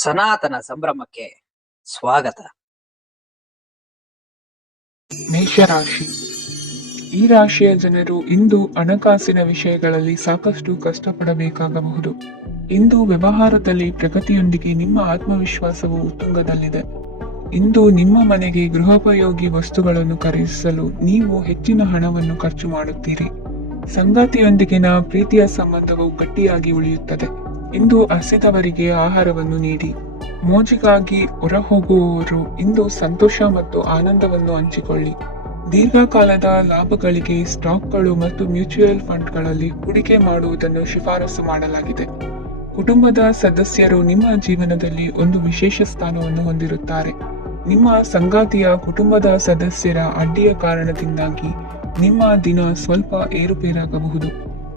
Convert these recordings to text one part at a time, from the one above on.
ಸನಾತನ ಸಂಭ್ರಮಕ್ಕೆ ಸ್ವಾಗತ. ಮೇಷರಾಶಿ. ಈ ರಾಶಿಯ ಜನರು ಇಂದು ಹಣಕಾಸಿನ ವಿಷಯಗಳಲ್ಲಿ ಸಾಕಷ್ಟು ಕಷ್ಟಪಡಬೇಕಾಗಬಹುದು. ಇಂದು ವ್ಯವಹಾರದಲ್ಲಿ ಪ್ರಗತಿಯೊಂದಿಗೆ ನಿಮ್ಮ ಆತ್ಮವಿಶ್ವಾಸವು ಉತ್ತುಂಗದಲ್ಲಿದೆ. ಇಂದು ನಿಮ್ಮ ಮನೆಗೆ ಗೃಹೋಪಯೋಗಿ ವಸ್ತುಗಳನ್ನು ಖರೀದಿಸಲು ನೀವು ಹೆಚ್ಚಿನ ಹಣವನ್ನು ಖರ್ಚು ಮಾಡುತ್ತೀರಿ. ಸಂಗಾತಿಯೊಂದಿಗಿನ ಪ್ರೀತಿಯ ಸಂಬಂಧವು ಗಟ್ಟಿಯಾಗಿ ಉಳಿಯುತ್ತದೆ. ಇಂದು ಹಸಿದವರಿಗೆ ಆಹಾರವನ್ನು ನೀಡಿ. ಮೋಜಿಗಾಗಿ ಹೊರಹೋಗುವವರು ಇಂದು ಸಂತೋಷ ಮತ್ತು ಆನಂದವನ್ನು ಹಂಚಿಕೊಳ್ಳಿ. ದೀರ್ಘಕಾಲದ ಲಾಭಗಳಿಗೆ ಸ್ಟಾಕ್ಗಳು ಮತ್ತು ಮ್ಯೂಚುವಲ್ ಫಂಡ್ಗಳಲ್ಲಿ ಹೂಡಿಕೆ ಮಾಡುವುದನ್ನು ಶಿಫಾರಸು ಮಾಡಲಾಗಿದೆ. ಕುಟುಂಬದ ಸದಸ್ಯರು ನಿಮ್ಮ ಜೀವನದಲ್ಲಿ ಒಂದು ವಿಶೇಷ ಸ್ಥಾನವನ್ನು ಹೊಂದಿರುತ್ತಾರೆ. ನಿಮ್ಮ ಸಂಗಾತಿಯ ಕುಟುಂಬದ ಸದಸ್ಯರ ಅಡ್ಡಿಯ ಕಾರಣದಿಂದಾಗಿ ನಿಮ್ಮ ದಿನ ಸ್ವಲ್ಪ ಏರುಪೇರಾಗಬಹುದು.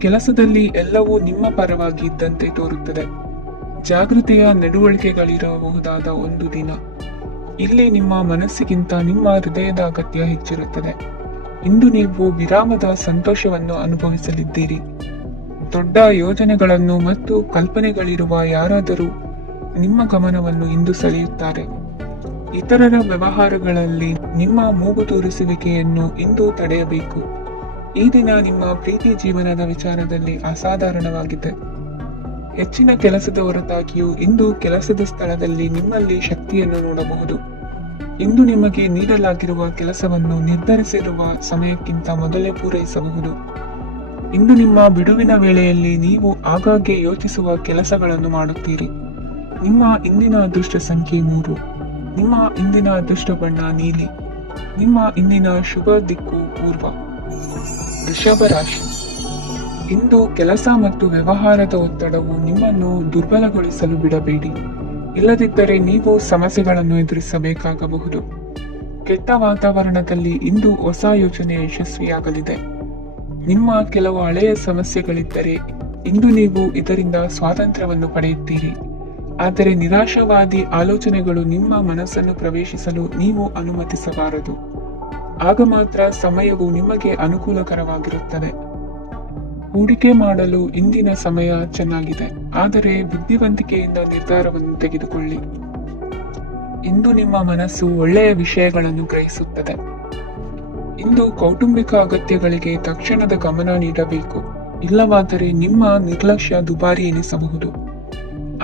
ಕೆಲಸದಲ್ಲಿ ಎಲ್ಲವೂ ನಿಮ್ಮ ಪರವಾಗಿ ಇದ್ದಂತೆ ತೋರುತ್ತದೆ. ಜಾಗೃತೆಯ ನಡವಳಿಕೆಗಳಿರಬಹುದಾದ ಒಂದು ದಿನ. ಇಲ್ಲಿ ನಿಮ್ಮ ಮನಸ್ಸಿಗಿಂತ ನಿಮ್ಮ ಹೃದಯದ ಅಗತ್ಯ ಹೆಚ್ಚಿರುತ್ತದೆ. ಇಂದು ನೀವು ವಿರಾಮದ ಸಂತೋಷವನ್ನು ಅನುಭವಿಸಲಿದ್ದೀರಿ. ದೊಡ್ಡ ಯೋಜನೆಗಳನ್ನು ಮತ್ತು ಕಲ್ಪನೆಗಳಿರುವ ಯಾರಾದರೂ ನಿಮ್ಮ ಗಮನವನ್ನು ಇಂದು ಸೆಳೆಯುತ್ತಾರೆ. ಇತರರ ವ್ಯವಹಾರಗಳಲ್ಲಿ ನಿಮ್ಮ ಮೂಗು ತೂರಿಸುವಿಕೆಯನ್ನು ಇಂದು ತಡೆಯಬೇಕು. ಈ ದಿನ ನಿಮ್ಮ ಪ್ರೀತಿ ಜೀವನದ ವಿಚಾರದಲ್ಲಿ ಅಸಾಧಾರಣವಾಗಿದೆ. ಹೆಚ್ಚಿನ ಕೆಲಸದ ಹೊರತಾಗಿಯೂ ಇಂದು ಕೆಲಸದ ಸ್ಥಳದಲ್ಲಿ ನಿಮ್ಮಲ್ಲಿ ಶಕ್ತಿಯನ್ನು ನೋಡಬಹುದು. ಇಂದು ನಿಮಗೆ ನೀಡಲಾಗಿರುವ ಕೆಲಸವನ್ನು ನಿರ್ಧರಿಸಿರುವ ಸಮಯಕ್ಕಿಂತ ಮೊದಲೇ ಪೂರೈಸಬಹುದು. ಇಂದು ನಿಮ್ಮ ಬಿಡುವಿನ ವೇಳೆಯಲ್ಲಿ ನೀವು ಆಗಾಗ್ಗೆ ಯೋಚಿಸುವ ಕೆಲಸಗಳನ್ನು ಮಾಡುತ್ತೀರಿ. ನಿಮ್ಮ ಇಂದಿನ ಅದೃಷ್ಟ ಸಂಖ್ಯೆ 3. ನಿಮ್ಮ ಇಂದಿನ ಅದೃಷ್ಟ ಬಣ್ಣ ನೀಲಿ. ನಿಮ್ಮ ಇಂದಿನ ಶುಭ ದಿಕ್ಕು ಪೂರ್ವ. ವೃಷಭ ರಾಶಿ. ಇಂದು ಕೆಲಸ ಮತ್ತು ವ್ಯವಹಾರದ ಒತ್ತಡವು ನಿಮ್ಮನ್ನು ದುರ್ಬಲಗೊಳಿಸಲು ಬಿಡಬೇಡಿ. ಇಲ್ಲದಿದ್ದರೆ ನೀವು ಸಮಸ್ಯೆಗಳನ್ನು ಎದುರಿಸಬೇಕಾಗಬಹುದು. ಕೆಟ್ಟ ವಾತಾವರಣದಲ್ಲಿ ಇಂದು ಹೊಸ ಯೋಜನೆ ಯಶಸ್ವಿಯಾಗಲಿದೆ. ನಿಮ್ಮ ಕೆಲವು ಹಳೆಯ ಸಮಸ್ಯೆಗಳಿದ್ದರೆ ಇಂದು ನೀವು ಇದರಿಂದ ಸ್ವಾತಂತ್ರ್ಯವನ್ನು ಪಡೆಯುತ್ತೀರಿ. ಆದರೆ ನಿರಾಶಾವಾದಿ ಆಲೋಚನೆಗಳು ನಿಮ್ಮ ಮನಸ್ಸನ್ನು ಪ್ರವೇಶಿಸಲು ನೀವು ಅನುಮತಿಸಬಾರದು. ಆಗ ಮಾತ್ರ ಸಮಯವು ನಿಮಗೆ ಅನುಕೂಲಕರವಾಗಿರುತ್ತದೆ. ಹೂಡಿಕೆ ಮಾಡಲು ಇಂದಿನ ಸಮಯ ಚೆನ್ನಾಗಿದೆ, ಆದರೆ ಬುದ್ಧಿವಂತಿಕೆಯಿಂದ ನಿರ್ಧಾರವನ್ನು ತೆಗೆದುಕೊಳ್ಳಿ. ಇಂದು ನಿಮ್ಮ ಮನಸ್ಸು ಒಳ್ಳೆಯ ವಿಷಯಗಳನ್ನು ಗ್ರಹಿಸುತ್ತದೆ. ಇಂದು ಕೌಟುಂಬಿಕ ಅಗತ್ಯಗಳಿಗೆ ತಕ್ಷಣದ ಗಮನ ನೀಡಬೇಕು. ಇಲ್ಲವಾದರೆ ನಿಮ್ಮ ನಿರ್ಲಕ್ಷ್ಯ ದುಬಾರಿ ಎನಿಸಬಹುದು.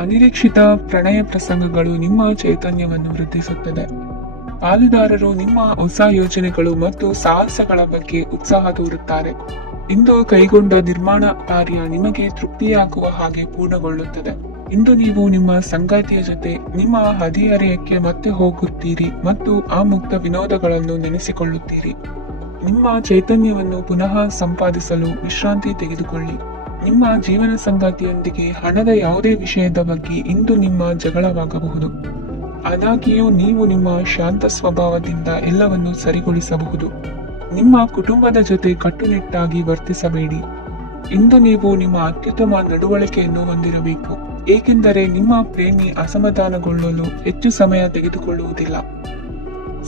ಅನಿರೀಕ್ಷಿತ ಪ್ರಣಯ ಪ್ರಸಂಗಗಳು ನಿಮ್ಮ ಚೈತನ್ಯವನ್ನು ವೃದ್ಧಿಸುತ್ತದೆ. ಪಾಲುದಾರರು ನಿಮ್ಮ ಹೊಸ ಯೋಜನೆಗಳು ಮತ್ತು ಸಾಹಸಗಳ ಬಗ್ಗೆ ಉತ್ಸಾಹ ತೋರುತ್ತಾರೆ. ಇಂದು ಕೈಗೊಂಡ ನಿರ್ಮಾಣ ಕಾರ್ಯ ನಿಮಗೆ ತೃಪ್ತಿಯಾಗುವ ಹಾಗೆ ಪೂರ್ಣಗೊಳ್ಳುತ್ತದೆ. ಇಂದು ನೀವು ನಿಮ್ಮ ಸಂಗಾತಿಯ ಜೊತೆ ನಿಮ್ಮ ಹದಿಹರೆಯಕ್ಕೆ ಮತ್ತೆ ಹೋಗುತ್ತೀರಿ ಮತ್ತು ಆ ಮುಕ್ತ ವಿನೋದಗಳನ್ನು ನೆನೆಸಿಕೊಳ್ಳುತ್ತೀರಿ. ನಿಮ್ಮ ಚೈತನ್ಯವನ್ನು ಪುನಃ ಸಂಪಾದಿಸಲು ವಿಶ್ರಾಂತಿ ತೆಗೆದುಕೊಳ್ಳಿ. ನಿಮ್ಮ ಜೀವನ ಸಂಗಾತಿಯೊಂದಿಗೆ ಹಣದ ಯಾವುದೇ ವಿಷಯದ ಬಗ್ಗೆ ಇಂದು ನಿಮ್ಮ ಜಗಳವಾಗಬಹುದು. ಆದಾಗ್ಯೂ ನೀವು ನಿಮ್ಮ ಶಾಂತ ಸ್ವಭಾವದಿಂದ ಎಲ್ಲವನ್ನು ಸರಿಗೊಳಿಸಬಹುದು. ನಿಮ್ಮ ಕುಟುಂಬದ ಜೊತೆ ಕಟ್ಟುನಿಟ್ಟಾಗಿ ವರ್ತಿಸಬೇಡಿ. ಇಂದು ನೀವು ನಿಮ್ಮ ಅತ್ಯುತ್ತಮ ನಡವಳಿಕೆಯನ್ನು ಹೊಂದಿರಬೇಕು, ಏಕೆಂದರೆ ನಿಮ್ಮ ಪ್ರೇಮಿ ಅಸಮಾಧಾನಗೊಳ್ಳಲು ಹೆಚ್ಚು ಸಮಯ ತೆಗೆದುಕೊಳ್ಳುವುದಿಲ್ಲ.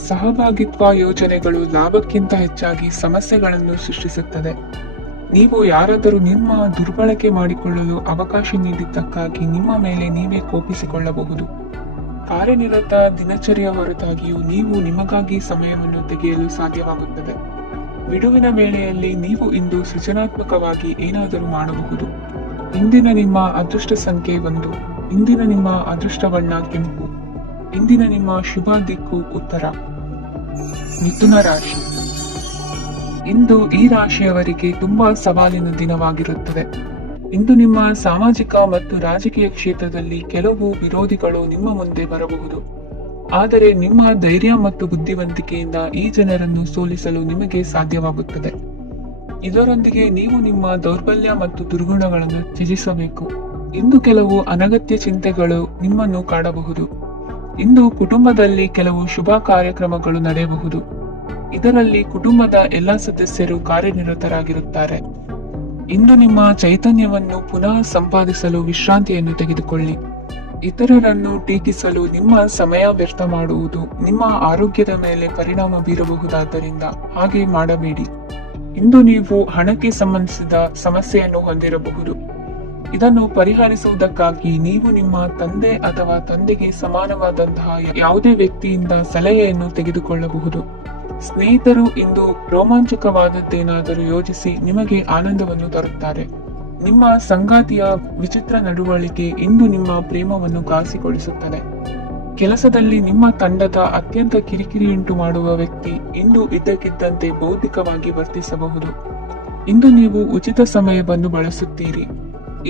ಸಹಭಾಗಿತ್ವ ಯೋಜನೆಗಳು ಲಾಭಕ್ಕಿಂತ ಹೆಚ್ಚಾಗಿ ಸಮಸ್ಯೆಗಳನ್ನು ಸೃಷ್ಟಿಸುತ್ತದೆ. ನೀವು ಯಾರಾದರೂ ನಿಮ್ಮ ದುರ್ಬಳಕೆ ಮಾಡಿಕೊಳ್ಳಲು ಅವಕಾಶ ನೀಡಿದ್ದಕ್ಕಾಗಿ ನಿಮ್ಮ ಮೇಲೆ ನೀವೇ ಕೋಪಿಸಿಕೊಳ್ಳಬಹುದು. ಕಾರ್ಯನಿರತ ದಿನಚರಿಯ ಹೊರತಾಗಿಯೂ ನೀವು ನಿಮಗಾಗಿ ಸಮಯವನ್ನು ತೆಗೆಯಲು ಸಾಧ್ಯವಾಗುತ್ತದೆ. ಬಿಡುವಿನ ವೇಳೆಯಲ್ಲಿ ನೀವು ಇಂದು ಸೃಜನಾತ್ಮಕವಾಗಿ ಏನಾದರೂ ಮಾಡಬಹುದು. ಇಂದಿನ ನಿಮ್ಮ ಅದೃಷ್ಟ ಸಂಖ್ಯೆ 1. ಇಂದಿನ ನಿಮ್ಮ ಅದೃಷ್ಟ ಬಣ್ಣ ಕೆಂಪು. ಇಂದಿನ ನಿಮ್ಮ ಶುಭ ದಿಕ್ಕು ಉತ್ತರ. ಮಿಥುನ ರಾಶಿ. ಇಂದು ಈ ರಾಶಿಯವರಿಗೆ ತುಂಬಾ ಸವಾಲಿನ ದಿನವಾಗಿರುತ್ತದೆ. ಇಂದು ನಿಮ್ಮ ಸಾಮಾಜಿಕ ಮತ್ತು ರಾಜಕೀಯ ಕ್ಷೇತ್ರದಲ್ಲಿ ಕೆಲವು ವಿರೋಧಿಗಳು ನಿಮ್ಮ ಮುಂದೆ ಬರಬಹುದು. ಆದರೆ ನಿಮ್ಮ ಧೈರ್ಯ ಮತ್ತು ಬುದ್ಧಿವಂತಿಕೆಯಿಂದ ಈ ಜನರನ್ನು ಸೋಲಿಸಲು ನಿಮಗೆ ಸಾಧ್ಯವಾಗುತ್ತದೆ. ಇದರೊಂದಿಗೆ ನೀವು ನಿಮ್ಮ ದೌರ್ಬಲ್ಯ ಮತ್ತು ದುರ್ಗುಣಗಳನ್ನು ತ್ಯಜಿಸಬೇಕು. ಇಂದು ಕೆಲವು ಅನಗತ್ಯ ಚಿಂತೆಗಳು ನಿಮ್ಮನ್ನು ಕಾಡಬಹುದು. ಇಂದು ಕುಟುಂಬದಲ್ಲಿ ಕೆಲವು ಶುಭ ಕಾರ್ಯಕ್ರಮಗಳು ನಡೆಯಬಹುದು. ಇದರಲ್ಲಿ ಕುಟುಂಬದ ಎಲ್ಲ ಸದಸ್ಯರು ಕಾರ್ಯನಿರತರಾಗಿರುತ್ತಾರೆ. ಇಂದು ನಿಮ್ಮ ಚೈತನ್ಯವನ್ನು ಪುನಃ ಸಂಪಾದಿಸಲು ವಿಶ್ರಾಂತಿಯನ್ನು ತೆಗೆದುಕೊಳ್ಳಿ. ಇತರರನ್ನು ಟೀಕಿಸಲು ನಿಮ್ಮ ಸಮಯ ವ್ಯರ್ಥ ಮಾಡುವುದು ನಿಮ್ಮ ಆರೋಗ್ಯದ ಮೇಲೆ ಪರಿಣಾಮ ಬೀರಬಹುದಾದ್ದರಿಂದ ಹಾಗೆ ಮಾಡಬೇಡಿ. ಇಂದು ನೀವು ಹಣಕ್ಕೆ ಸಂಬಂಧಿಸಿದ ಸಮಸ್ಯೆಯನ್ನು ಹೊಂದಿರಬಹುದು. ಇದನ್ನು ಪರಿಹರಿಸುವುದಕ್ಕಾಗಿ ನೀವು ನಿಮ್ಮ ತಂದೆ ಅಥವಾ ತಂದೆಗೆ ಸಮಾನವಾದಂತಹ ಯಾವುದೇ ವ್ಯಕ್ತಿಯಿಂದ ಸಲಹೆಯನ್ನು ತೆಗೆದುಕೊಳ್ಳಬಹುದು. ಸ್ನೇಹಿತರು ಇಂದು ರೋಮಾಂಚಕವಾದದ್ದೇನಾದರೂ ಯೋಚಿಸಿ ನಿಮಗೆ ಆನಂದವನ್ನು ತರುತ್ತಾರೆ. ನಿಮ್ಮ ಸಂಗಾತಿಯ ವಿಚಿತ್ರ ನಡವಳಿಕೆ ಇಂದು ನಿಮ್ಮ ಪ್ರೇಮವನ್ನು ಘಾಸಿಗೊಳಿಸುತ್ತದೆ. ಕೆಲಸದಲ್ಲಿ ನಿಮ್ಮ ತಂಡದ ಅತ್ಯಂತ ಕಿರಿಕಿರಿಯುಂಟು ಮಾಡುವ ವ್ಯಕ್ತಿ ಇಂದು ಇದ್ದಕ್ಕಿದ್ದಂತೆ ಬೌದ್ಧಿಕವಾಗಿ ವರ್ತಿಸಬಹುದು. ಇಂದು ನೀವು ಉಚಿತ ಸಮಯವನ್ನು ಬಳಸುತ್ತೀರಿ.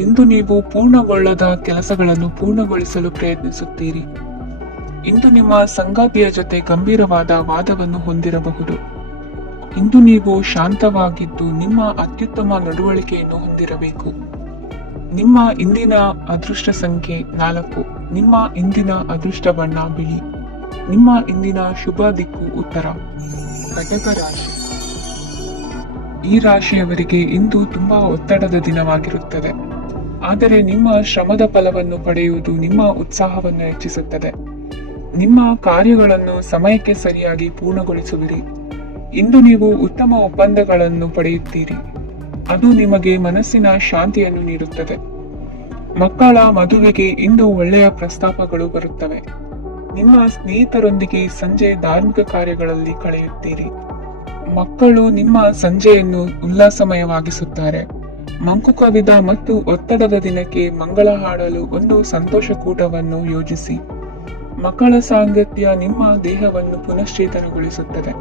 ಇಂದು ನೀವು ಪೂರ್ಣಗೊಳ್ಳದ ಕೆಲಸಗಳನ್ನು ಪೂರ್ಣಗೊಳಿಸಲು ಪ್ರಯತ್ನಿಸುತ್ತೀರಿ. ಇಂದು ನಿಮ್ಮ ಸಂಗಾತಿಯ ಜೊತೆ ಗಂಭೀರವಾದ ವಾದವನ್ನು ಹೊಂದಿರಬಹುದು. ಇಂದು ನೀವು ಶಾಂತವಾಗಿದ್ದು ನಿಮ್ಮ ಅತ್ಯುತ್ತಮ ನಡವಳಿಕೆಯನ್ನು ಹೊಂದಿರಬೇಕು. ನಿಮ್ಮ ಇಂದಿನ ಅದೃಷ್ಟ ಸಂಖ್ಯೆ 4. ನಿಮ್ಮ ಇಂದಿನ ಅದೃಷ್ಟ ಬಣ್ಣ ಬಿಳಿ. ನಿಮ್ಮ ಇಂದಿನ ಶುಭ ದಿಕ್ಕು ಉತ್ತರ. ಕಟಕ ರಾಶಿ. ಈ ರಾಶಿಯವರಿಗೆ ಇಂದು ತುಂಬಾ ಒತ್ತಡದ ದಿನವಾಗಿರುತ್ತದೆ. ಆದರೆ ನಿಮ್ಮ ಶ್ರಮದ ಫಲವನ್ನು ಪಡೆಯುವುದು ನಿಮ್ಮ ಉತ್ಸಾಹವನ್ನು ಹೆಚ್ಚಿಸುತ್ತದೆ. ನಿಮ್ಮ ಕಾರ್ಯಗಳನ್ನು ಸಮಯಕ್ಕೆ ಸರಿಯಾಗಿ ಪೂರ್ಣಗೊಳಿಸುವಿರಿ. ಇಂದು ನೀವು ಉತ್ತಮ ಒಪ್ಪಂದಗಳನ್ನು ಪಡೆಯುತ್ತೀರಿ. ಅದು ನಿಮಗೆ ಮನಸ್ಸಿನ ಶಾಂತಿಯನ್ನು ನೀಡುತ್ತದೆ. ಮಕ್ಕಳ ಮದುವೆಗೆ ಇಂದು ಒಳ್ಳೆಯ ಪ್ರಸ್ತಾಪಗಳು ಬರುತ್ತವೆ. ನಿಮ್ಮ ಸ್ನೇಹಿತರೊಂದಿಗೆ ಸಂಜೆ ಧಾರ್ಮಿಕ ಕಾರ್ಯಗಳಲ್ಲಿ ಕಳೆಯುತ್ತೀರಿ. ಮಕ್ಕಳು ನಿಮ್ಮ ಸಂಜೆಯನ್ನು ಉಲ್ಲಾಸಮಯವಾಗಿಸುತ್ತಾರೆ. ಮಂಕು ಕವಿದ ಮತ್ತು ಒತ್ತಡದ ದಿನಕ್ಕೆ ಮಂಗಳ ಹಾಡಲು ಒಂದು ಸಂತೋಷಕೂಟವನ್ನು ಯೋಜಿಸಿ. ಮಕ್ಕಳ ಸಾಂಗತ್ಯ ನಿಮ್ಮ ದೇಹವನ್ನು ಪುನಶ್ಚೇತನಗೊಳಿಸುತ್ತದೆ.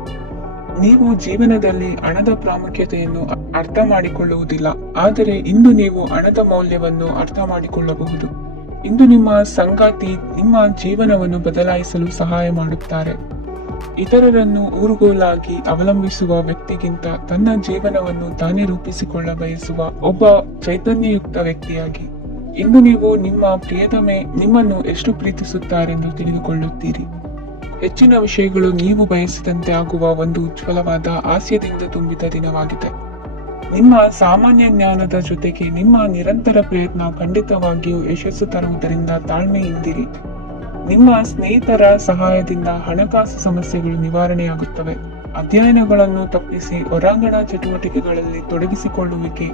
ನೀವು ಜೀವನದಲ್ಲಿ ಹಣದ ಪ್ರಾಮುಖ್ಯತೆಯನ್ನು ಅರ್ಥ ಮಾಡಿಕೊಳ್ಳುವುದಿಲ್ಲ, ಆದರೆ ಇಂದು ನೀವು ಹಣದ ಮೌಲ್ಯವನ್ನು ಅರ್ಥ ಮಾಡಿಕೊಳ್ಳಬಹುದು. ಇಂದು ನಿಮ್ಮ ಸಂಗಾತಿ ನಿಮ್ಮ ಜೀವನವನ್ನು ಬದಲಾಯಿಸಲು ಸಹಾಯ ಮಾಡುತ್ತಾರೆ. ಇತರರನ್ನು ಊರುಗೋಲಾಗಿ ಅವಲಂಬಿಸುವ ವ್ಯಕ್ತಿಗಿಂತ ತನ್ನ ಜೀವನವನ್ನು ತಾನೇ ರೂಪಿಸಿಕೊಳ್ಳ ಬಯಸುವ ಒಬ್ಬ ಚೈತನ್ಯಯುಕ್ತ ವ್ಯಕ್ತಿಯಾಗಿ ಇಂದು ನೀವು ನಿಮ್ಮ ಪ್ರಿಯತಮೆ ನಿಮ್ಮನ್ನು ಎಷ್ಟು ಪ್ರೀತಿಸುತ್ತಾರೆಂದು ತಿಳಿದುಕೊಳ್ಳುತ್ತೀರಿ. ಹೆಚ್ಚಿನ ವಿಷಯಗಳು ನೀವು ಬಯಸಿದಂತೆ ಆಗುವ ಒಂದು ಉಜ್ವಲವಾದ ಹಾಸ್ಯದಿಂದ ತುಂಬಿದ ದಿನವಾಗಿದೆ. ನಿಮ್ಮ ಸಾಮಾನ್ಯ ಜ್ಞಾನದ ಜೊತೆಗೆ ನಿಮ್ಮ ನಿರಂತರ ಪ್ರಯತ್ನ ಖಂಡಿತವಾಗಿಯೂ ಯಶಸ್ಸು ತರುವುದರಿಂದ ತಾಳ್ಮೆಯಿಂದಿರಿ. ನಿಮ್ಮ ಸ್ನೇಹಿತರ ಸಹಾಯದಿಂದ ಹಣಕಾಸು ಸಮಸ್ಯೆಗಳು ನಿವಾರಣೆಯಾಗುತ್ತವೆ. ಅಧ್ಯಯನಗಳನ್ನು ತಪ್ಪಿಸಿ ಹೊರಾಂಗಣ ಚಟುವಟಿಕೆಗಳಲ್ಲಿ ತೊಡಗಿಸಿಕೊಳ್ಳುವಿಕೆ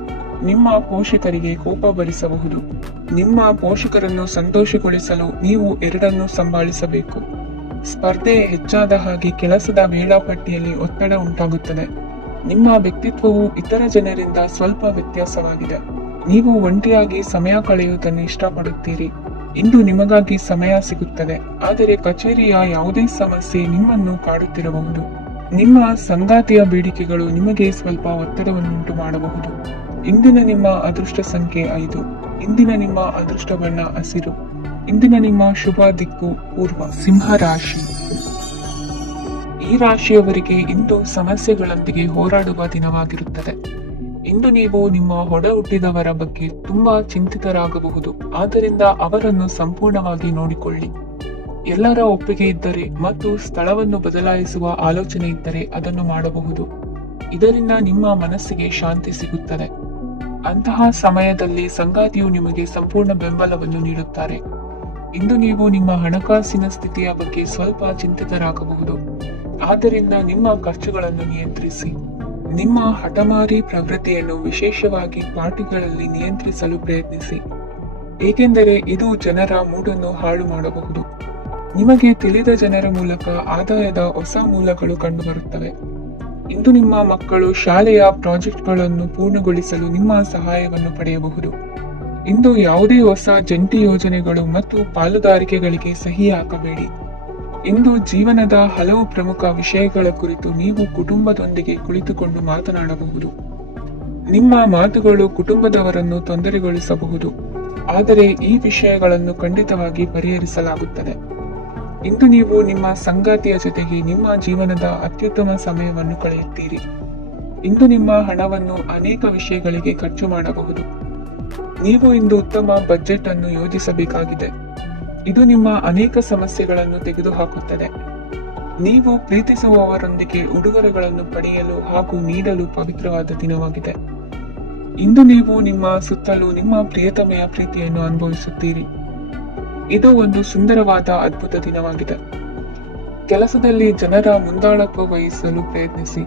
ನಿಮ್ಮ ಪೋಷಕರಿಗೆ ಕೋಪ ಭರಿಸಬಹುದು. ನಿಮ್ಮ ಪೋಷಕರನ್ನು ಸಂತೋಷಗೊಳಿಸಲು ನೀವು ಎರಡನ್ನೂ ಸಂಭಾಳಿಸಬೇಕು. ಸ್ಪರ್ಧೆ ಹೆಚ್ಚಾದ ಹಾಗೆ ಕೆಲಸದ ವೇಳಾಪಟ್ಟಿಯಲ್ಲಿ ಒತ್ತಡ ಉಂಟಾಗುತ್ತದೆ. ನಿಮ್ಮ ವ್ಯಕ್ತಿತ್ವವು ಇತರ ಜನರಿಂದ ಸ್ವಲ್ಪ ವ್ಯತ್ಯಾಸವಾಗಿದೆ. ನೀವು ಒಂಟಿಯಾಗಿ ಸಮಯ ಕಳೆಯುವುದನ್ನು ಇಷ್ಟಪಡುತ್ತೀರಿ. ಇಂದು ನಿಮಗಾಗಿ ಸಮಯ ಸಿಗುತ್ತದೆ, ಆದರೆ ಕಚೇರಿಯ ಯಾವುದೇ ಸಮಸ್ಯೆ ನಿಮ್ಮನ್ನು ಕಾಡುತ್ತಿರಬಹುದು. ನಿಮ್ಮ ಸಂಗಾತಿಯ ಬೇಡಿಕೆಗಳು ನಿಮಗೆ ಸ್ವಲ್ಪ ಒತ್ತಡವನ್ನುಂಟು ಮಾಡಬಹುದು. ಇಂದಿನ ನಿಮ್ಮ ಅದೃಷ್ಟ ಸಂಖ್ಯೆ 5. ಇಂದಿನ ನಿಮ್ಮ ಅದೃಷ್ಟ ಬಣ್ಣ ಹಸಿರು. ಇಂದಿನ ನಿಮ್ಮ ಶುಭ ದಿಕ್ಕು ಪೂರ್ವ. ಸಿಂಹ ರಾಶಿ. ಈ ರಾಶಿಯವರಿಗೆ ಇಂದು ಸಮಸ್ಯೆಗಳೊಂದಿಗೆ ಹೋರಾಡುವ ದಿನವಾಗಿರುತ್ತದೆ. ಇಂದು ನೀವು ನಿಮ್ಮ ಒಡ ಹುಟ್ಟಿದವರ ಬಗ್ಗೆ ತುಂಬಾ ಚಿಂತಿತರಾಗಬಹುದು. ಆದ್ದರಿಂದ ಅವರನ್ನು ಸಂಪೂರ್ಣವಾಗಿ ನೋಡಿಕೊಳ್ಳಿ. ಎಲ್ಲರ ಒಪ್ಪಿಗೆ ಇದ್ದರೆ ಮತ್ತು ಸ್ಥಳವನ್ನು ಬದಲಾಯಿಸುವ ಆಲೋಚನೆ ಇದ್ದರೆ ಅದನ್ನು ಮಾಡಬಹುದು. ಇದರಿಂದ ನಿಮ್ಮ ಮನಸ್ಸಿಗೆ ಶಾಂತಿ ಸಿಗುತ್ತದೆ. ಅಂತಹ ಸಮಯದಲ್ಲಿ ಸಂಗಾತಿಯು ನಿಮಗೆ ಸಂಪೂರ್ಣ ಬೆಂಬಲವನ್ನು ನೀಡುತ್ತಾರೆ. ಇಂದು ನೀವು ನಿಮ್ಮ ಹಣಕಾಸಿನ ಸ್ಥಿತಿಯ ಬಗ್ಗೆ ಸ್ವಲ್ಪ ಚಿಂತಿತರಾಗಬಹುದು. ಆದ್ದರಿಂದ ನಿಮ್ಮ ಖರ್ಚುಗಳನ್ನು ನಿಯಂತ್ರಿಸಿ. ನಿಮ್ಮ ಹಠಮಾರಿ ಪ್ರವೃತ್ತಿಯನ್ನು ವಿಶೇಷವಾಗಿ ಪಾರ್ಟಿಗಳಲ್ಲಿ ನಿಯಂತ್ರಿಸಲು ಪ್ರಯತ್ನಿಸಿ, ಏಕೆಂದರೆ ಇದು ಜನರ ಮೂಡನ್ನು ಹಾಳು ಮಾಡಬಹುದು. ನಿಮಗೆ ತಿಳಿದ ಜನರ ಮೂಲಕ ಆದಾಯದ ಹೊಸ ಮೂಲಗಳು ಕಂಡುಬರುತ್ತವೆ. ಇಂದು ನಿಮ್ಮ ಮಕ್ಕಳು ಶಾಲೆಯ ಪ್ರಾಜೆಕ್ಟ್ಗಳನ್ನು ಪೂರ್ಣಗೊಳಿಸಲು ನಿಮ್ಮ ಸಹಾಯವನ್ನು ಪಡೆಯಬಹುದು. ಇಂದು ಯಾವುದೇ ಹೊಸ ಜಂಟಿ ಯೋಜನೆಗಳು ಮತ್ತು ಪಾಲುದಾರಿಕೆಗಳಿಗೆ ಸಹಿ ಹಾಕಬೇಡಿ. ಇಂದು ಜೀವನದ ಹಲವು ಪ್ರಮುಖ ವಿಷಯಗಳ ಕುರಿತು ನೀವು ಕುಟುಂಬದೊಂದಿಗೆ ಕುಳಿತುಕೊಂಡು ಮಾತನಾಡಬಹುದು. ನಿಮ್ಮ ಮಾತುಗಳು ಕುಟುಂಬದವರನ್ನು ತೊಂದರೆಗೊಳಿಸಬಹುದು, ಆದರೆ ಈ ವಿಷಯಗಳನ್ನು ಖಂಡಿತವಾಗಿ ಪರಿಹರಿಸಲಾಗುತ್ತದೆ. ಇಂದು ನೀವು ನಿಮ್ಮ ಸಂಗಾತಿಯ ಜೊತೆಗೆ ನಿಮ್ಮ ಜೀವನದ ಅತ್ಯುತ್ತಮ ಸಮಯವನ್ನು ಕಳೆಯುತ್ತೀರಿ. ಇಂದು ನಿಮ್ಮ ಹಣವನ್ನು ಅನೇಕ ವಿಷಯಗಳಿಗೆ ಖರ್ಚು ಮಾಡಬಹುದು. ನೀವು ಇಂದು ಉತ್ತಮ ಬಜೆಟ್ ಅನ್ನು ಯೋಜಿಸಬೇಕಾಗಿದೆ. ಇದು ನಿಮ್ಮ ಅನೇಕ ಸಮಸ್ಯೆಗಳನ್ನು ತೆಗೆದುಹಾಕುತ್ತದೆ. ನೀವು ಪ್ರೀತಿಸುವವರೊಂದಿಗೆ ಉಡುಗೊರೆಗಳನ್ನು ಪಡೆಯಲು ಹಾಗೂ ನೀಡಲು ಪವಿತ್ರವಾದ ದಿನವಾಗಿದೆ. ಇಂದು ನೀವು ನಿಮ್ಮ ಸುತ್ತಲೂ ನಿಮ್ಮ ಪ್ರಿಯತಮೆಯ ಪ್ರೀತಿಯನ್ನು ಅನುಭವಿಸುತ್ತೀರಿ. ಇದು ಒಂದು ಸುಂದರವಾದ ಅದ್ಭುತ ದಿನವಾಗಿದೆ. ಕೆಲಸದಲ್ಲಿ ಜನರ ಮುಂದಾಳತ್ವ ವಹಿಸಲು ಪ್ರಯತ್ನಿಸಿ.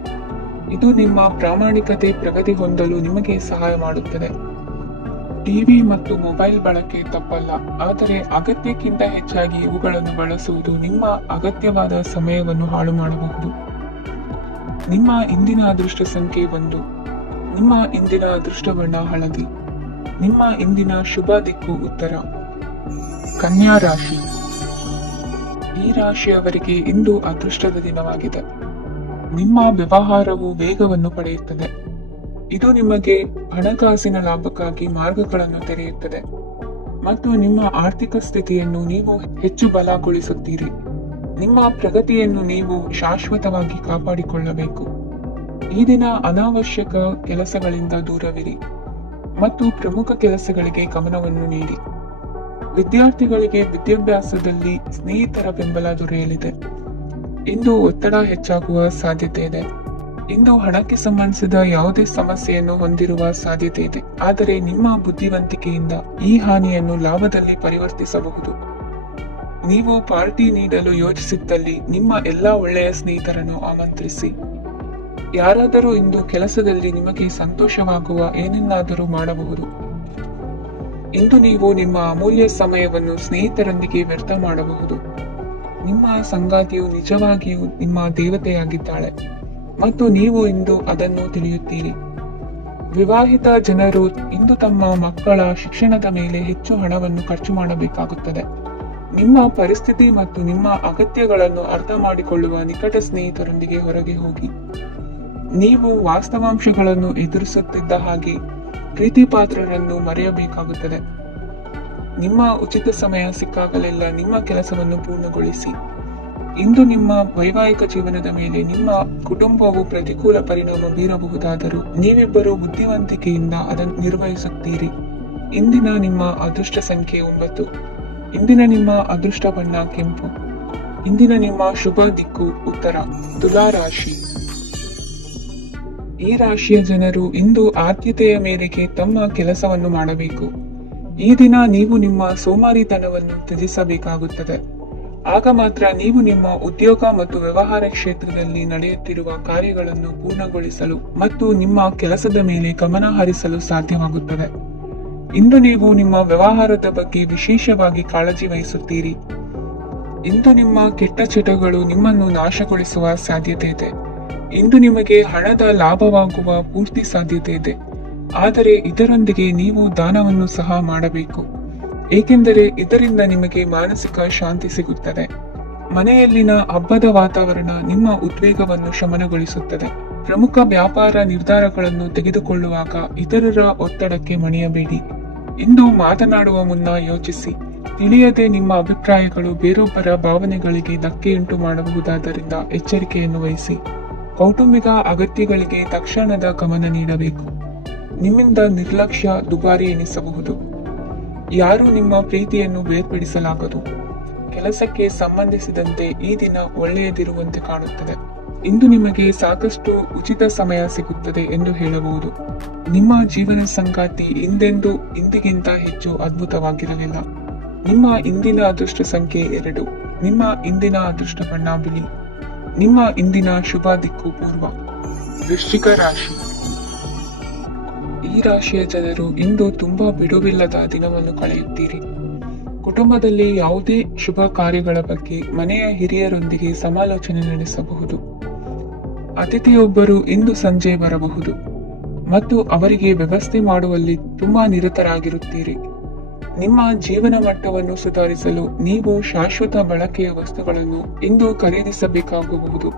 ಇದು ನಿಮ್ಮ ಪ್ರಾಮಾಣಿಕತೆ ಪ್ರಗತಿ ಹೊಂದಲು ನಿಮಗೆ ಸಹಾಯ ಮಾಡುತ್ತದೆ. ಟಿವಿ ಮತ್ತು ಮೊಬೈಲ್ ಬಳಕೆ ತಪ್ಪಲ್ಲ, ಆದರೆ ಅಗತ್ಯಕ್ಕಿಂತ ಹೆಚ್ಚಾಗಿ ಇವುಗಳನ್ನು ಬಳಸುವುದು ನಿಮ್ಮ ಅಗತ್ಯವಾದ ಸಮಯವನ್ನು ಹಾಳು ಮಾಡಬಹುದು. ನಿಮ್ಮ ಇಂದಿನ ಅದೃಷ್ಟ ಸಂಖ್ಯೆ 1. ನಿಮ್ಮ ಇಂದಿನ ಅದೃಷ್ಟ ಬಣ್ಣ ಹಳದಿ. ನಿಮ್ಮ ಇಂದಿನ ಶುಭ ದಿಕ್ಕು ಉತ್ತರ. ಕನ್ಯಾ ರಾಶಿ. ಈ ರಾಶಿಯವರಿಗೆ ಇಂದು ಅದೃಷ್ಟದ ದಿನವಾಗಿದೆ. ನಿಮ್ಮ ವ್ಯವಹಾರವು ವೇಗವನ್ನು ಪಡೆಯುತ್ತದೆ. ಇದು ನಿಮಗೆ ಹಣಕಾಸಿನ ಲಾಭಕ್ಕಾಗಿ ಮಾರ್ಗಗಳನ್ನು ತೆರೆಯುತ್ತದೆ ಮತ್ತು ನಿಮ್ಮ ಆರ್ಥಿಕ ಸ್ಥಿತಿಯನ್ನು ನೀವು ಹೆಚ್ಚು ಬಲಗೊಳಿಸುತ್ತೀರಿ. ನಿಮ್ಮ ಪ್ರಗತಿಯನ್ನು ನೀವು ಶಾಶ್ವತವಾಗಿ ಕಾಪಾಡಿಕೊಳ್ಳಬೇಕು. ಈ ದಿನ ಅನಾವಶ್ಯಕ ಕೆಲಸಗಳಿಂದ ದೂರವಿರಿ ಮತ್ತು ಪ್ರಮುಖ ಕೆಲಸಗಳಿಗೆ ಗಮನವನ್ನು ನೀಡಿ. ವಿದ್ಯಾರ್ಥಿಗಳಿಗೆ ವಿದ್ಯಾಭ್ಯಾಸದಲ್ಲಿ ಸ್ನೇಹಿತರ ಬೆಂಬಲ ದೊರೆಯಲಿದೆ. ಇಂದು ಒತ್ತಡ ಹೆಚ್ಚಾಗುವ ಸಾಧ್ಯತೆ ಇದೆ. ಇಂದು ಹಣಕ್ಕೆ ಸಂಬಂಧಿಸಿದ ಯಾವುದೇ ಸಮಸ್ಯೆಯನ್ನು ಹೊಂದಿರುವ ಸಾಧ್ಯತೆ ಇದೆ, ಆದರೆ ನಿಮ್ಮ ಬುದ್ಧಿವಂತಿಕೆಯಿಂದ ಈ ಹಾನಿಯನ್ನು ಲಾಭದಲ್ಲಿ ಪರಿವರ್ತಿಸಬಹುದು. ನೀವು ಪಾರ್ಟಿ ನೀಡಲು ಯೋಚಿಸಿದ್ದಲ್ಲಿ ನಿಮ್ಮ ಎಲ್ಲಾ ಒಳ್ಳೆಯ ಸ್ನೇಹಿತರನ್ನು ಆಮಂತ್ರಿಸಿ. ಯಾರಾದರೂ ಇಂದು ಕೆಲಸದಲ್ಲಿ ನಿಮಗೆ ಸಂತೋಷವಾಗುವ ಏನನ್ನಾದರೂ ಮಾಡಬಹುದು. ಇಂದು ನೀವು ನಿಮ್ಮ ಅಮೂಲ್ಯ ಸಮಯವನ್ನು ಸ್ನೇಹಿತರೊಂದಿಗೆ ವ್ಯರ್ಥ ಮಾಡಬಹುದು. ನಿಮ್ಮ ಸಂಗಾತಿಯು ನಿಜವಾಗಿಯೂ ನಿಮ್ಮ ದೇವತೆಯಾಗಿದ್ದಾಳೆ ಮತ್ತು ನೀವು ಇಂದು ಅದನ್ನು ತಿಳಿಯುತ್ತೀರಿ. ವಿವಾಹಿತ ಜನರು ಇಂದು ತಮ್ಮ ಮಕ್ಕಳ ಶಿಕ್ಷಣದ ಮೇಲೆ ಹೆಚ್ಚು ಹಣವನ್ನು ಖರ್ಚು ಮಾಡಬೇಕಾಗುತ್ತದೆ. ನಿಮ್ಮ ಪರಿಸ್ಥಿತಿ ಮತ್ತು ನಿಮ್ಮ ಅಗತ್ಯಗಳನ್ನು ಅರ್ಥ ಮಾಡಿಕೊಳ್ಳುವ ನಿಕಟ ಸ್ನೇಹಿತರೊಂದಿಗೆ ಹೊರಗೆ ಹೋಗಿ. ನೀವು ವಾಸ್ತವಾಂಶಗಳನ್ನು ಎದುರಿಸುತ್ತಿದ್ದ ಹಾಗೆ ಪ್ರೀತಿಪಾತ್ರರನ್ನು ಮರೆಯಬೇಕಾಗುತ್ತದೆ. ನಿಮ್ಮ ಉಚಿತ ಸಮಯ ಸಿಕ್ಕಾಗಲೆಲ್ಲ ನಿಮ್ಮ ಕೆಲಸವನ್ನು ಪೂರ್ಣಗೊಳಿಸಿ. ಇಂದು ನಿಮ್ಮ ವೈವಾಹಿಕ ಜೀವನದ ಮೇಲೆ ನಿಮ್ಮ ಕುಟುಂಬವು ಪ್ರತಿಕೂಲ ಪರಿಣಾಮ ಬೀರಬಹುದಾದರೂ ನೀವಿಬ್ಬರು ಬುದ್ಧಿವಂತಿಕೆಯಿಂದ ಅದನ್ನು ನಿರ್ವಹಿಸುತ್ತೀರಿ. ಇಂದಿನ ನಿಮ್ಮ ಅದೃಷ್ಟ ಸಂಖ್ಯೆ 9. ಇಂದಿನ ನಿಮ್ಮ ಅದೃಷ್ಟ ಬಣ್ಣ ಕೆಂಪು. ಇಂದಿನ ನಿಮ್ಮ ಶುಭ ದಿಕ್ಕು ಉತ್ತರ. ತುಲಾ ರಾಶಿ. ಈ ರಾಶಿಯ ಜನರು ಇಂದು ಆದ್ಯತೆಯ ಮೇರೆಗೆ ತಮ್ಮ ಕೆಲಸವನ್ನು ಮಾಡಬೇಕು. ಈ ದಿನ ನೀವು ನಿಮ್ಮ ಸೋಮಾರಿತನವನ್ನು ತ್ಯಜಿಸಬೇಕಾಗುತ್ತದೆ. ಆಗ ಮಾತ್ರ ನೀವು ನಿಮ್ಮ ಉದ್ಯೋಗ ಮತ್ತು ವ್ಯವಹಾರ ಕ್ಷೇತ್ರದಲ್ಲಿ ನಡೆಯುತ್ತಿರುವ ಕಾರ್ಯಗಳನ್ನು ಪೂರ್ಣಗೊಳಿಸಲು ಮತ್ತು ನಿಮ್ಮ ಕೆಲಸದ ಮೇಲೆ ಗಮನ ಹರಿಸಲು ಸಾಧ್ಯವಾಗುತ್ತದೆ. ಇಂದು ನೀವು ನಿಮ್ಮ ವ್ಯವಹಾರದ ಬಗ್ಗೆ ವಿಶೇಷವಾಗಿ ಕಾಳಜಿ ವಹಿಸುತ್ತೀರಿ. ಇಂದು ನಿಮ್ಮ ಕೆಟ್ಟ ಚಟಗಳು ನಿಮ್ಮನ್ನು ನಾಶಗೊಳಿಸುವ ಸಾಧ್ಯತೆ ಇದೆ. ಇಂದು ನಿಮಗೆ ಹಣದ ಲಾಭವಾಗುವ ಪೂರ್ತಿ ಸಾಧ್ಯತೆ ಇದೆ, ಆದರೆ ಇದರೊಂದಿಗೆ ನೀವು ದಾನವನ್ನು ಸಹ ಮಾಡಬೇಕು, ಏಕೆಂದರೆ ಇದರಿಂದ ನಿಮಗೆ ಮಾನಸಿಕ ಶಾಂತಿ ಸಿಗುತ್ತದೆ. ಮನೆಯಲ್ಲಿನ ಹಬ್ಬದ ವಾತಾವರಣ ನಿಮ್ಮ ಉದ್ವೇಗವನ್ನು ಶಮನಗೊಳಿಸುತ್ತದೆ. ಪ್ರಮುಖ ವ್ಯಾಪಾರ ನಿರ್ಧಾರಗಳನ್ನು ತೆಗೆದುಕೊಳ್ಳುವಾಗ ಇತರರ ಒತ್ತಡಕ್ಕೆ ಮಣಿಯಬೇಡಿ. ಇಂದು ಮಾತನಾಡುವ ಮುನ್ನ ಯೋಚಿಸಿ. ತಿಳಿಯದೆ ನಿಮ್ಮ ಅಭಿಪ್ರಾಯಗಳು ಬೇರೊಬ್ಬರ ಭಾವನೆಗಳಿಗೆ ಧಕ್ಕೆಯುಂಟು ಮಾಡಬಹುದಾದ್ದರಿಂದ ಎಚ್ಚರಿಕೆಯನ್ನು ವಹಿಸಿ. ಕೌಟುಂಬಿಕ ಅಗತ್ಯಗಳಿಗೆ ತಕ್ಷಣದ ಗಮನ ನೀಡಬೇಕು. ನಿಮ್ಮಿಂದ ನಿರ್ಲಕ್ಷ್ಯ ದುಬಾರಿ ಎನಿಸಬಹುದು. ಯಾರೂ ನಿಮ್ಮ ಪ್ರೀತಿಯನ್ನು ಬೇರ್ಪಡಿಸಲಾಗದು. ಕೆಲಸಕ್ಕೆ ಸಂಬಂಧಿಸಿದಂತೆ ಈ ದಿನ ಒಳ್ಳೆಯದಿರುವಂತೆ ಕಾಣುತ್ತದೆ. ಇಂದು ನಿಮಗೆ ಸಾಕಷ್ಟು ಉಚಿತ ಸಮಯ ಸಿಗುತ್ತದೆ ಎಂದು ಹೇಳಬಹುದು. ನಿಮ್ಮ ಜೀವನ ಸಂಗಾತಿ ಇಂದಿಗಿಂತ ಹೆಚ್ಚು ಅದ್ಭುತವಾಗಿರಲಿಲ್ಲ. ನಿಮ್ಮ ಇಂದಿನ ಅದೃಷ್ಟ ಸಂಖ್ಯೆ 2. ನಿಮ್ಮ ಇಂದಿನ ಅದೃಷ್ಟ ಬಣ್ಣ ಬಿಳಿ. ನಿಮ್ಮ ಇಂದಿನ ಶುಭ ದಿಕ್ಕು ಪೂರ್ವ. ವೃಶ್ಚಿಕ ರಾಶಿ. ಈ ರಾಶಿಯ ಜನರು ಇಂದು ತುಂಬಾ ಬಿಡುವಿಲ್ಲದ ದಿನವನ್ನು ಕಳೆಯುತ್ತೀರಿ. ಕುಟುಂಬದಲ್ಲಿ ಯಾವುದೇ ಶುಭ ಕಾರ್ಯಗಳ ಬಗ್ಗೆ ಮನೆಯ ಹಿರಿಯರೊಂದಿಗೆ ಸಮಾಲೋಚನೆ ನಡೆಸಬಹುದು. ಅತಿಥಿಯೊಬ್ಬರು ಇಂದು ಸಂಜೆ ಬರಬಹುದು ಮತ್ತು ಅವರಿಗೆ ವ್ಯವಸ್ಥೆ ಮಾಡುವಲ್ಲಿ ತುಂಬಾ ನಿರತರಾಗಿರುತ್ತೀರಿ. ನಿಮ್ಮ ಜೀವನ ಮಟ್ಟವನ್ನು ಸುಧಾರಿಸಲು ನೀವು ಶಾಶ್ವತ ಬಳಕೆಯ ವಸ್ತುಗಳನ್ನು ಇಂದು ಖರೀದಿಸಬೇಕಾಗಬಹುದು.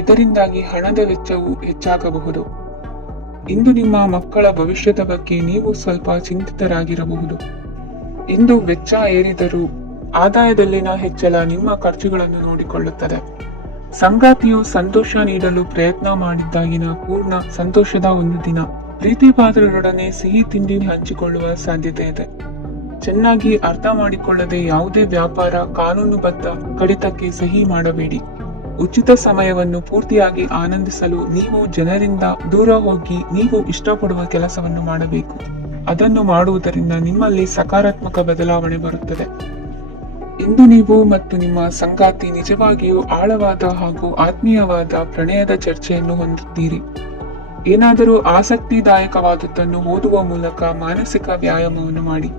ಇದರಿಂದಾಗಿ ಹಣದ ವೆಚ್ಚವು ಹೆಚ್ಚಾಗಬಹುದು. ಇಂದು ನಿಮ್ಮ ಮಕ್ಕಳ ಭವಿಷ್ಯದ ಬಗ್ಗೆ ನೀವು ಸ್ವಲ್ಪ ಚಿಂತಿತರಾಗಿರಬಹುದು. ಇಂದು ವೆಚ್ಚ ಏರಿದರೂ ಆದಾಯದಲ್ಲಿನ ಹೆಚ್ಚಳ ನಿಮ್ಮ ಖರ್ಚುಗಳನ್ನು ನೋಡಿಕೊಳ್ಳುತ್ತದೆ. ಸಂಗಾತಿಯು ಸಂತೋಷ ನೀಡಲು ಪ್ರಯತ್ನ ಮಾಡಿದ್ದಾಗಿನ ಪೂರ್ಣ ಸಂತೋಷದ ಒಂದು ದಿನ. ಪ್ರೀತಿಪಾತ್ರರೊಡನೆ ಸಿಹಿ ತಿಂಡಿ ಹಂಚಿಕೊಳ್ಳುವ ಸಾಧ್ಯತೆ ಇದೆ. ಚೆನ್ನಾಗಿ ಅರ್ಥ ಮಾಡಿಕೊಳ್ಳದೆ ಯಾವುದೇ ವ್ಯಾಪಾರ ಕಾನೂನುಬದ್ಧ ಕಡಿತಕ್ಕೆ ಸಹಿ ಮಾಡಬೇಡಿ. ಉಚಿತ ಸಮಯವನ್ನು ಪೂರ್ತಿಯಾಗಿ ಆನಂದಿಸಲು ನೀವು ಜನರಿಂದ ದೂರ ಹೋಗಿ ನೀವು ಇಷ್ಟಪಡುವ ಕೆಲಸವನ್ನು ಮಾಡಬೇಕು. ಅದನ್ನು ಮಾಡುವುದರಿಂದ ನಿಮ್ಮಲ್ಲಿ ಸಕಾರಾತ್ಮಕ ಬದಲಾವಣೆ ಬರುತ್ತದೆ. ಇಂದು ನೀವು ಮತ್ತು ನಿಮ್ಮ ಸಂಗಾತಿ ನಿಜವಾಗಿಯೂ ಆಳವಾದ ಹಾಗೂ ಆತ್ಮೀಯವಾದ ಪ್ರಣಯದ ಚರ್ಚೆಯನ್ನು ಹೊಂದುತ್ತೀರಿ. ಏನಾದರೂ ಆಸಕ್ತಿದಾಯಕವಾದದ್ದನ್ನು ಓದುವ ಮೂಲಕ ಮಾನಸಿಕ ವ್ಯಾಯಾಮವನ್ನು ಮಾಡಿ.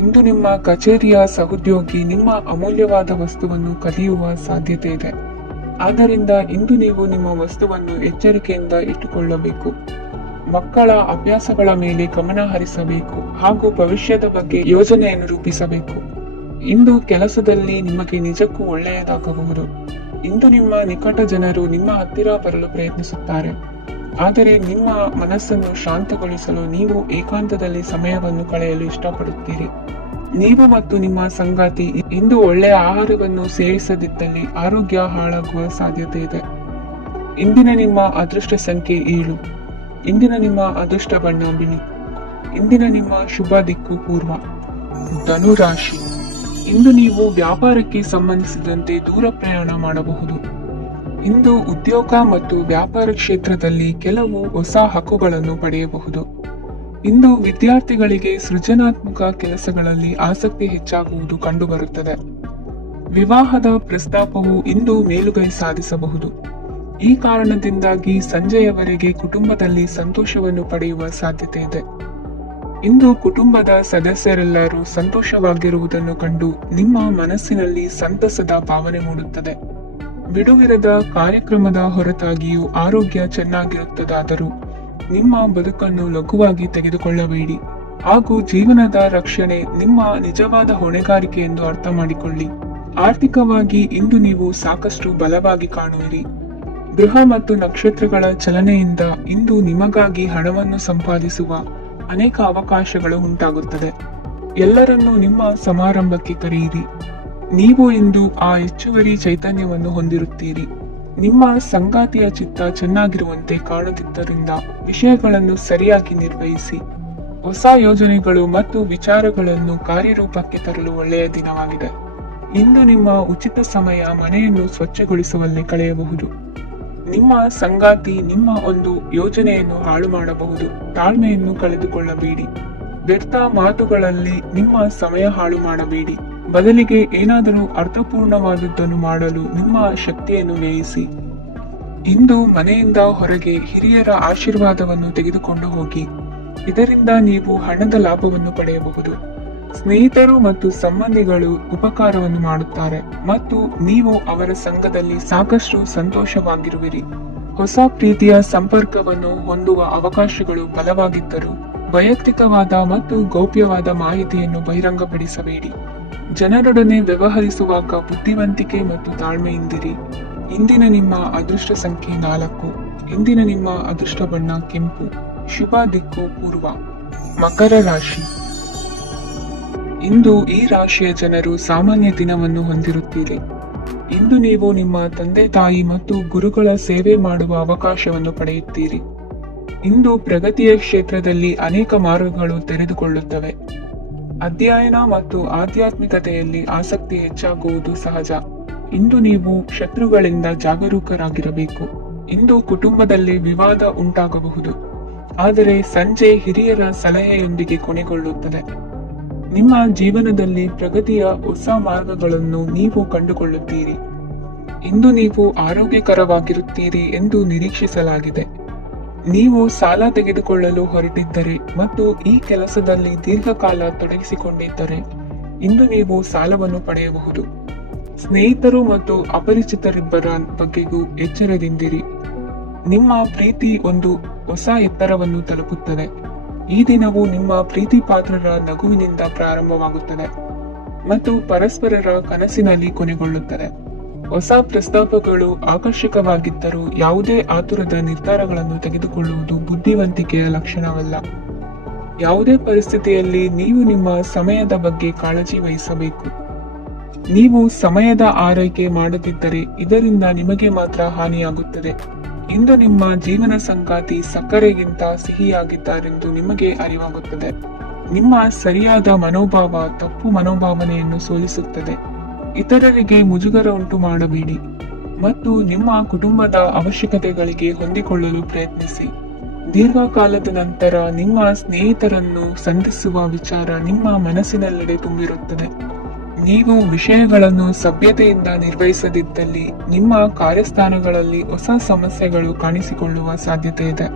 ಇಂದು ನಿಮ್ಮ ಕಚೇರಿಯ ಸಹೋದ್ಯೋಗಿ ನಿಮ್ಮ ಅಮೂಲ್ಯವಾದ ವಸ್ತುವನ್ನು ಕದಿಯುವ ಸಾಧ್ಯತೆ ಇದೆ. ಆದ್ದರಿಂದ ಇಂದು ನೀವು ನಿಮ್ಮ ವಸ್ತುವನ್ನು ಎಚ್ಚರಿಕೆಯಿಂದ ಇಟ್ಟುಕೊಳ್ಳಬೇಕು. ಮಕ್ಕಳ ಅಭ್ಯಾಸಗಳ ಮೇಲೆ ಗಮನ ಹರಿಸಬೇಕು ಹಾಗೂ ಭವಿಷ್ಯದ ಬಗ್ಗೆ ಯೋಜನೆಯನ್ನು ರೂಪಿಸಬೇಕು. ಇಂದು ಕೆಲಸದಲ್ಲಿ ನಿಮಗೆ ನಿಜಕ್ಕೂ ಒಳ್ಳೆಯದಾಗಬಹುದು. ಇಂದು ನಿಮ್ಮ ನಿಕಟ ಜನರು ನಿಮ್ಮ ಹತ್ತಿರ ಬರಲು ಪ್ರಯತ್ನಿಸುತ್ತಾರೆ, ಆದರೆ ನಿಮ್ಮ ಮನಸ್ಸನ್ನು ಶಾಂತಗೊಳಿಸಲು ನೀವು ಏಕಾಂತದಲ್ಲಿ ಸಮಯವನ್ನು ಕಳೆಯಲು ಇಷ್ಟಪಡುತ್ತೀರಿ. ನೀವು ಮತ್ತು ನಿಮ್ಮ ಸಂಗಾತಿ ಇಂದು ಒಳ್ಳೆಯ ಆಹಾರವನ್ನು ಸೇವಿಸದಿದ್ದಲ್ಲಿ ಆರೋಗ್ಯ ಹಾಳಾಗುವ ಸಾಧ್ಯತೆ ಇದೆ. ಇಂದಿನ ನಿಮ್ಮ ಅದೃಷ್ಟ ಸಂಖ್ಯೆ 7. ಇಂದಿನ ನಿಮ್ಮ ಅದೃಷ್ಟ ಬಣ್ಣ ಬಿಳಿ. ಇಂದಿನ ನಿಮ್ಮ ಶುಭ ದಿಕ್ಕು ಪೂರ್ವ. ಧನುರಾಶಿ. ಇಂದು ನೀವು ವ್ಯಾಪಾರಕ್ಕೆ ಸಂಬಂಧಿಸಿದಂತೆ ದೂರ ಪ್ರಯಾಣ ಮಾಡಬಹುದು. ಇಂದು ಉದ್ಯೋಗ ಮತ್ತು ವ್ಯಾಪಾರ ಕ್ಷೇತ್ರದಲ್ಲಿ ಕೆಲವು ಹೊಸ ಹಕ್ಕುಗಳನ್ನು ಪಡೆಯಬಹುದು. ಇಂದು ವಿದ್ಯಾರ್ಥಿಗಳಿಗೆ ಸೃಜನಾತ್ಮಕ ಕೆಲಸಗಳಲ್ಲಿ ಆಸಕ್ತಿ ಹೆಚ್ಚಾಗುವುದು ಕಂಡುಬರುತ್ತದೆ. ವಿವಾಹದ ಪ್ರಸ್ತಾಪವು ಇಂದು ಮೇಲುಗೈ ಸಾಧಿಸಬಹುದು. ಈ ಕಾರಣದಿಂದಾಗಿ ಸಂಜೆಯವರೆಗೆ ಕುಟುಂಬದಲ್ಲಿ ಸಂತೋಷವನ್ನು ಪಡೆಯುವ ಸಾಧ್ಯತೆ ಇದೆ. ಇಂದು ಕುಟುಂಬದ ಸದಸ್ಯರೆಲ್ಲರೂ ಸಂತೋಷವಾಗಿರುವುದನ್ನು ಕಂಡು ನಿಮ್ಮ ಮನಸ್ಸಿನಲ್ಲಿ ಸಂತಸದ ಭಾವನೆ ಮೂಡುತ್ತದೆ. ಬಿಡುವಿರದ ಕಾರ್ಯಕ್ರಮದ ಹೊರತಾಗಿಯೂ ಆರೋಗ್ಯ ಚೆನ್ನಾಗಿರುತ್ತದಾದರೂ ನಿಮ್ಮ ಬದುಕನ್ನು ಲಘುವಾಗಿ ತೆಗೆದುಕೊಳ್ಳಬೇಡಿ ಹಾಗೂ ಜೀವನದ ರಕ್ಷಣೆ ನಿಮ್ಮ ನಿಜವಾದ ಹೊಣೆಗಾರಿಕೆ ಎಂದು ಅರ್ಥ ಮಾಡಿಕೊಳ್ಳಿ. ಆರ್ಥಿಕವಾಗಿ ಇಂದು ನೀವು ಸಾಕಷ್ಟು ಬಲವಾಗಿ ಕಾಣುವಿರಿ. ಗೃಹ ಮತ್ತು ನಕ್ಷತ್ರಗಳ ಚಲನೆಯಿಂದ ಇಂದು ನಿಮಗಾಗಿ ಹಣವನ್ನು ಸಂಪಾದಿಸುವ ಅನೇಕ ಅವಕಾಶಗಳು ಉಂಟಾಗುತ್ತದೆ. ಎಲ್ಲರನ್ನೂ ನಿಮ್ಮ ಸಮಾರಂಭಕ್ಕೆ ಕರೆಯಿರಿ. ನೀವು ಇಂದು ಆ ಹೆಚ್ಚುವರಿ ಚೈತನ್ಯವನ್ನು ಹೊಂದಿರುತ್ತೀರಿ. ನಿಮ್ಮ ಸಂಗಾತಿಯ ಚಿತ್ತ ಚೆನ್ನಾಗಿರುವಂತೆ ಕಾಣುತ್ತಿದ್ದರಿಂದ ವಿಷಯಗಳನ್ನು ಸರಿಯಾಗಿ ನಿರ್ವಹಿಸಿ. ಹೊಸ ಯೋಜನೆಗಳು ಮತ್ತು ವಿಚಾರಗಳನ್ನು ಕಾರ್ಯರೂಪಕ್ಕೆ ತರಲು ಒಳ್ಳೆಯ ದಿನವಾಗಿದೆ. ಇಂದು ನಿಮ್ಮ ಉಚಿತ ಸಮಯ ಮನೆಯನ್ನು ಸ್ವಚ್ಛಗೊಳಿಸುವಲ್ಲಿ ಕಳೆಯಬಹುದು. ನಿಮ್ಮ ಸಂಗಾತಿ ನಿಮ್ಮ ಒಂದು ಯೋಜನೆಯನ್ನು ಹಾಳು ಮಾಡಬಹುದು. ತಾಳ್ಮೆಯನ್ನು ಕಳೆದುಕೊಳ್ಳಬೇಡಿ. ವ್ಯರ್ಥ ಮಾತುಗಳಲ್ಲಿ ನಿಮ್ಮ ಸಮಯ ಹಾಳು ಮಾಡಬೇಡಿ. ಬದಲಿಗೆ ಏನಾದರೂ ಅರ್ಥಪೂರ್ಣವಾದದ್ದನ್ನು ಮಾಡಲು ನಿಮ್ಮ ಶಕ್ತಿಯನ್ನು ವ್ಯಯಿಸಿ. ಇಂದು ಮನೆಯಿಂದ ಹೊರಗೆ ಹಿರಿಯರ ಆಶೀರ್ವಾದವನ್ನು ತೆಗೆದುಕೊಂಡು ಹೋಗಿ. ಇದರಿಂದ ನೀವು ಹಣದ ಲಾಭವನ್ನು ಪಡೆಯಬಹುದು. ಸ್ನೇಹಿತರು ಮತ್ತು ಸಂಬಂಧಿಗಳು ಉಪಕಾರವನ್ನು ಮಾಡುತ್ತಾರೆ ಮತ್ತು ನೀವು ಅವರ ಸಂಘದಲ್ಲಿ ಸಾಕಷ್ಟು ಸಂತೋಷವಾಗಿರುವಿರಿ. ಹೊಸ ಪ್ರೀತಿಯ ಸಂಪರ್ಕವನ್ನು ಹೊಂದುವ ಅವಕಾಶಗಳು ಬಲವಾಗಿದ್ದರೂ ವೈಯಕ್ತಿಕವಾದ ಮತ್ತು ಗೌಪ್ಯವಾದ ಮಾಹಿತಿಯನ್ನು ಬಹಿರಂಗಪಡಿಸಬೇಡಿ. ಜನರೊಡನೆ ವ್ಯವಹರಿಸುವಾಗ ಬುದ್ಧಿವಂತಿಕೆ ಮತ್ತು ತಾಳ್ಮೆಯಿಂದಿರಿ. ಇಂದಿನ ನಿಮ್ಮ ಅದೃಷ್ಟ ಸಂಖ್ಯೆ 4. ಇಂದಿನ ನಿಮ್ಮ ಅದೃಷ್ಟ ಬಣ್ಣ ಕೆಂಪು. ಶುಭ ದಿಕ್ಕು ಪೂರ್ವ. ಮಕರ ರಾಶಿ. ಇಂದು ಈ ರಾಶಿಯ ಜನರು ಸಾಮಾನ್ಯ ದಿನವನ್ನು ಹೊಂದಿರುತ್ತೀರಿ. ಇಂದು ನೀವು ನಿಮ್ಮ ತಂದೆ ತಾಯಿ ಮತ್ತು ಗುರುಗಳ ಸೇವೆ ಮಾಡುವ ಅವಕಾಶವನ್ನು ಪಡೆಯುತ್ತೀರಿ. ಇಂದು ಪ್ರಗತಿಯ ಕ್ಷೇತ್ರದಲ್ಲಿ ಅನೇಕ ಮಾರ್ಗಗಳು ತೆರೆದುಕೊಳ್ಳುತ್ತವೆ. ಅಧ್ಯಯನ ಮತ್ತು ಆಧ್ಯಾತ್ಮಿಕತೆಯಲ್ಲಿ ಆಸಕ್ತಿ ಹೆಚ್ಚಾಗುವುದು ಸಹಜ. ಇಂದು ನೀವು ಶತ್ರುಗಳಿಂದ ಜಾಗರೂಕರಾಗಿರಬೇಕು. ಇಂದು ಕುಟುಂಬದಲ್ಲಿ ವಿವಾದ ಉಂಟಾಗಬಹುದು, ಆದರೆ ಸಂಜೆ ಹಿರಿಯರ ಸಲಹೆಯೊಂದಿಗೆ ಕೊನೆಗೊಳ್ಳುತ್ತದೆ. ನಿಮ್ಮ ಜೀವನದಲ್ಲಿ ಪ್ರಗತಿಯ ಹೊಸ ಮಾರ್ಗಗಳನ್ನು ನೀವು ಕಂಡುಕೊಳ್ಳುತ್ತೀರಿ. ಇಂದು ನೀವು ಆರೋಗ್ಯಕರವಾಗಿರುತ್ತೀರಿ ಎಂದು ನಿರೀಕ್ಷಿಸಲಾಗಿದೆ. ನೀವು ಸಾಲ ತೆಗೆದುಕೊಳ್ಳಲು ಹೊರಟಿದ್ದರೆ ಮತ್ತು ಈ ಕೆಲಸದಲ್ಲಿ ದೀರ್ಘಕಾಲ ತೊಡಗಿಸಿಕೊಂಡಿದ್ದರೆ ಇಂದು ನೀವು ಸಾಲವನ್ನು ಪಡೆಯಬಹುದು. ಸ್ನೇಹಿತರು ಮತ್ತು ಅಪರಿಚಿತರಿಬ್ಬರ ಬಗ್ಗೆಗೂ ಎಚ್ಚರದಿಂದಿರಿ. ನಿಮ್ಮ ಪ್ರೀತಿ ಒಂದು ಹೊಸ ಎತ್ತರವನ್ನು ತಲುಪುತ್ತದೆ. ಈ ದಿನವು ನಿಮ್ಮ ಪ್ರೀತಿ ಪಾತ್ರರ ನಗುವಿನಿಂದ ಪ್ರಾರಂಭವಾಗುತ್ತದೆ ಮತ್ತು ಪರಸ್ಪರರ ಕನಸಿನಲ್ಲಿ ಕೊನೆಗೊಳ್ಳುತ್ತದೆ. ಹೊಸ ಪ್ರಸ್ತಾಪಗಳು ಆಕರ್ಷಕವಾಗಿದ್ದರೂ ಯಾವುದೇ ಆತುರದ ನಿರ್ಧಾರಗಳನ್ನು ತೆಗೆದುಕೊಳ್ಳುವುದು ಬುದ್ಧಿವಂತಿಕೆಯ ಲಕ್ಷಣವಲ್ಲ. ಯಾವುದೇ ಪರಿಸ್ಥಿತಿಯಲ್ಲಿ ನೀವು ನಿಮ್ಮ ಸಮಯದ ಬಗ್ಗೆ ಕಾಳಜಿ ವಹಿಸಬೇಕು. ನೀವು ಸಮಯದ ಆರೈಕೆ ಮಾಡದಿದ್ದರೆ ಇದರಿಂದ ನಿಮಗೆ ಮಾತ್ರ ಹಾನಿಯಾಗುತ್ತದೆ. ಇಂದು ನಿಮ್ಮ ಜೀವನ ಸಂಗಾತಿ ಸಕ್ಕರೆಗಿಂತ ಸಿಹಿಯಾಗಿದ್ದಾರೆಂದು ನಿಮಗೆ ಅರಿವಾಗುತ್ತದೆ. ನಿಮ್ಮ ಸರಿಯಾದ ಮನೋಭಾವ ತಪ್ಪು ಮನೋಭಾವನೆಯನ್ನು ಸೋಲಿಸುತ್ತದೆ. ಇತರರಿಗೆ ಮುಜುಗರ ಉಂಟು ಮಾಡಬೇಡಿ ಮತ್ತು ನಿಮ್ಮ ಕುಟುಂಬದ ಅವಶ್ಯಕತೆಗಳಿಗೆ ಹೊಂದಿಕೊಳ್ಳಲು ಪ್ರಯತ್ನಿಸಿ. ದೀರ್ಘಕಾಲದ ನಂತರ ನಿಮ್ಮ ಸ್ನೇಹಿತರನ್ನು ಸಂಧಿಸುವ ವಿಚಾರ ನಿಮ್ಮ ಮನಸ್ಸಿನೆಲ್ಲೆಡೆ ತುಂಬಿರುತ್ತದೆ. ನೀವು ವಿಷಯಗಳನ್ನು ಸಭ್ಯತೆಯಿಂದ ನಿರ್ವಹಿಸದಿದ್ದಲ್ಲಿ ನಿಮ್ಮ ಕಾರ್ಯಸ್ಥಾನಗಳಲ್ಲಿ ಹೊಸ ಸಮಸ್ಯೆಗಳು ಕಾಣಿಸಿಕೊಳ್ಳುವ ಸಾಧ್ಯತೆ ಇದೆ.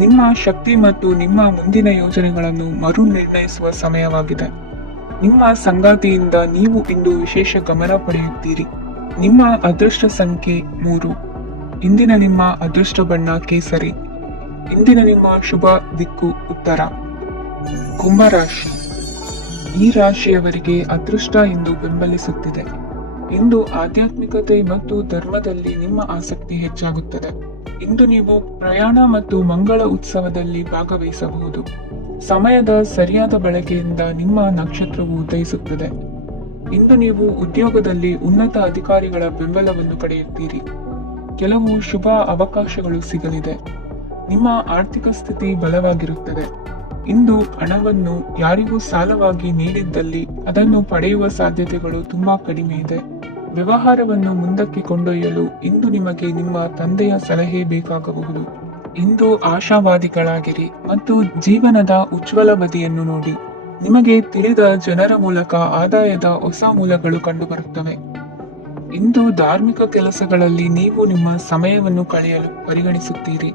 ನಿಮ್ಮ ಶಕ್ತಿ ಮತ್ತು ನಿಮ್ಮ ಮುಂದಿನ ಯೋಜನೆಗಳನ್ನು ಮರು ನಿರ್ಣಯಿಸುವ ಸಮಯವಾಗಿದೆ. ನಿಮ್ಮ ಸಂಗಾತಿಯಿಂದ ನೀವು ಇಂದು ವಿಶೇಷ ಗಮನ ಪಡೆಯುತ್ತೀರಿ. ನಿಮ್ಮ ಅದೃಷ್ಟ ಸಂಖ್ಯೆ 3. ಇಂದಿನ ನಿಮ್ಮ ಅದೃಷ್ಟ ಬಣ್ಣ ಕೇಸರಿ. ಇಂದಿನ ನಿಮ್ಮ ಶುಭ ದಿಕ್ಕು ಉತ್ತರ. ಕುಂಭರಾಶಿ. ಈ ರಾಶಿಯವರಿಗೆ ಅದೃಷ್ಟ ಇಂದು ಬೆಂಬಲಿಸುತ್ತಿದೆ. ಇಂದು ಆಧ್ಯಾತ್ಮಿಕತೆ ಮತ್ತು ಧರ್ಮದಲ್ಲಿ ನಿಮ್ಮ ಆಸಕ್ತಿ ಹೆಚ್ಚಾಗುತ್ತದೆ. ಇಂದು ನೀವು ಪ್ರಯಾಣ ಮತ್ತು ಮಂಗಳ ಉತ್ಸವದಲ್ಲಿ ಭಾಗವಹಿಸಬಹುದು. ಸಮಯದ ಸರಿಯಾದ ಬಳಕೆಯಿಂದ ನಿಮ್ಮ ನಕ್ಷತ್ರವು ಉದಯಿಸುತ್ತದೆ. ಇಂದು ನೀವು ಉದ್ಯೋಗದಲ್ಲಿ ಉನ್ನತ ಅಧಿಕಾರಿಗಳ ಬೆಂಬಲವನ್ನು ಪಡೆಯುತ್ತೀರಿ. ಕೆಲವು ಶುಭ ಅವಕಾಶಗಳು ಸಿಗಲಿದೆ. ನಿಮ್ಮ ಆರ್ಥಿಕ ಸ್ಥಿತಿ ಬಲವಾಗಿರುತ್ತದೆ. ಇಂದು ಹಣವನ್ನು ಯಾರಿಗೂ ಸಾಲವಾಗಿ ನೀಡಿದ್ದಲ್ಲಿ ಅದನ್ನು ಪಡೆಯುವ ಸಾಧ್ಯತೆಗಳು ತುಂಬಾ ಕಡಿಮೆ ಇದೆ. ವ್ಯವಹಾರವನ್ನು ಮುಂದಕ್ಕೆ ಕೊಂಡೊಯ್ಯಲು ಇಂದು ನಿಮಗೆ ನಿಮ್ಮ ತಂದೆಯ ಸಲಹೆ ಬೇಕಾಗಬಹುದು. ಇಂದು ಆಶಾವಾದಿಗಳಾಗಿರಿ ಮತ್ತು ಜೀವನದ ಉಜ್ವಲ ಬದಿಯನ್ನು ನೋಡಿ. ನಿಮಗೆ ತಿಳಿದ ಜನರ ಮೂಲಕ ಆದಾಯದ ಹೊಸ ಮೂಲಗಳು ಕಂಡುಬರುತ್ತವೆ. ಇಂದು ಧಾರ್ಮಿಕ ಕೆಲಸಗಳಲ್ಲಿ ನೀವು ನಿಮ್ಮ ಸಮಯವನ್ನು ಕಳೆಯಲು ಪರಿಗಣಿಸುತ್ತೀರಿ.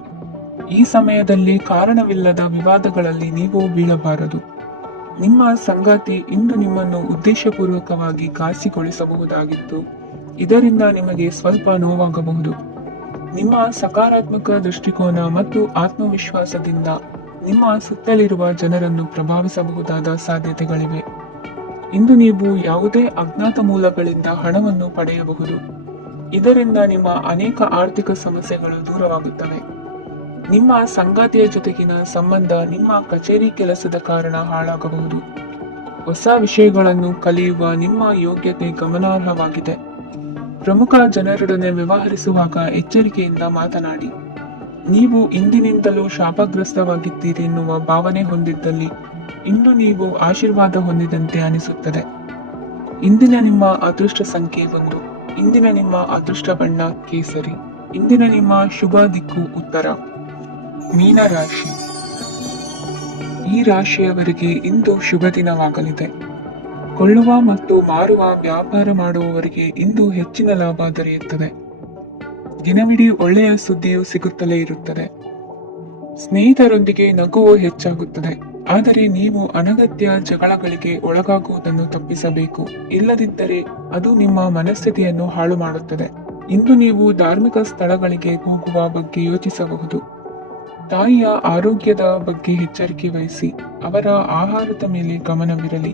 ಈ ಸಮಯದಲ್ಲಿ ಕಾರಣವಿಲ್ಲದ ವಿವಾದಗಳಲ್ಲಿ ನೀವು ಬೀಳಬಾರದು. ನಿಮ್ಮ ಸಂಗಾತಿ ಇಂದು ನಿಮ್ಮನ್ನು ಉದ್ದೇಶಪೂರ್ವಕವಾಗಿ ಘಾಸಿಗೊಳಿಸಬಹುದಾಗಿದ್ದು, ಇದರಿಂದ ನಿಮಗೆ ಸ್ವಲ್ಪ ನೋವಾಗಬಹುದು. ನಿಮ್ಮ ಸಕಾರಾತ್ಮಕ ದೃಷ್ಟಿಕೋನ ಮತ್ತು ಆತ್ಮವಿಶ್ವಾಸದಿಂದ ನಿಮ್ಮ ಸುತ್ತಲಿರುವ ಜನರನ್ನು ಪ್ರಭಾವಿಸಬಹುದಾದ ಸಾಧ್ಯತೆಗಳಿವೆ. ಇಂದು ನೀವು ಯಾವುದೇ ಅಜ್ಞಾತ ಮೂಲಗಳಿಂದ ಹಣವನ್ನು ಪಡೆಯಬಹುದು. ಇದರಿಂದ ನಿಮ್ಮ ಅನೇಕ ಆರ್ಥಿಕ ಸಮಸ್ಯೆಗಳು ದೂರವಾಗುತ್ತವೆ. ನಿಮ್ಮ ಸಂಗಾತಿಯ ಜೊತೆಗಿನ ಸಂಬಂಧ ನಿಮ್ಮ ಕಚೇರಿ ಕೆಲಸದ ಕಾರಣ ಹಾಳಾಗಬಹುದು. ಹೊಸ ವಿಷಯಗಳನ್ನು ಕಲಿಯುವ ನಿಮ್ಮ ಯೋಗ್ಯತೆ ಗಮನಾರ್ಹವಾಗಿದೆ. ಪ್ರಮುಖ ಜನರೊಡನೆ ವ್ಯವಹರಿಸುವಾಗ ಎಚ್ಚರಿಕೆಯಿಂದ ಮಾತನಾಡಿ. ನೀವು ಇಂದಿನಿಂದಲೂ ಶಾಪಗ್ರಸ್ತವಾಗಿದ್ದೀರಿ ಎನ್ನುವ ಭಾವನೆ ಹೊಂದಿದ್ದಲ್ಲಿ ಇಂದು ನೀವು ಆಶೀರ್ವಾದ ಹೊಂದಿದಂತೆ ಅನಿಸುತ್ತದೆ. ಇಂದಿನ ನಿಮ್ಮ ಅದೃಷ್ಟ ಸಂಖ್ಯೆ 1. ಇಂದಿನ ನಿಮ್ಮ ಅದೃಷ್ಟ ಬಣ್ಣ ಕೇಸರಿ. ಇಂದಿನ ನಿಮ್ಮ ಶುಭ ದಿಕ್ಕು ಉತ್ತರ. ಮೀನರಾಶಿ. ಈ ರಾಶಿಯವರಿಗೆ ಇಂದು ಶುಭ ದಿನವಾಗಲಿದೆ. ಕೊಳ್ಳುವ ಮತ್ತು ಮಾರುವ ವ್ಯಾಪಾರ ಮಾಡುವವರಿಗೆ ಇಂದು ಹೆಚ್ಚಿನ ಲಾಭ ದೊರೆಯುತ್ತದೆ. ದಿನವಿಡೀ ಒಳ್ಳೆಯ ಸುದ್ದಿಯು ಸಿಗುತ್ತಲೇ ಇರುತ್ತದೆ. ಸ್ನೇಹಿತರೊಂದಿಗೆ ನಗುವು ಹೆಚ್ಚಾಗುತ್ತದೆ. ಆದರೆ ನೀವು ಅನಗತ್ಯ ಜಗಳಗಳಿಗೆ ಒಳಗಾಗುವುದನ್ನು ತಪ್ಪಿಸಬೇಕು. ಇಲ್ಲದಿದ್ದರೆ ಅದು ನಿಮ್ಮ ಮನಸ್ಥಿತಿಯನ್ನು ಹಾಳು ಮಾಡುತ್ತದೆ. ಇಂದು ನೀವು ಧಾರ್ಮಿಕ ಸ್ಥಳಗಳಿಗೆ ಹೋಗುವ ಬಗ್ಗೆ ಯೋಚಿಸಬಹುದು. ತಾಯಿಯ ಆರೋಗ್ಯದ ಬಗ್ಗೆ ಎಚ್ಚರಿಕೆ ವಹಿಸಿ. ಅವರ ಆಹಾರದ ಮೇಲೆ ಗಮನವಿರಲಿ.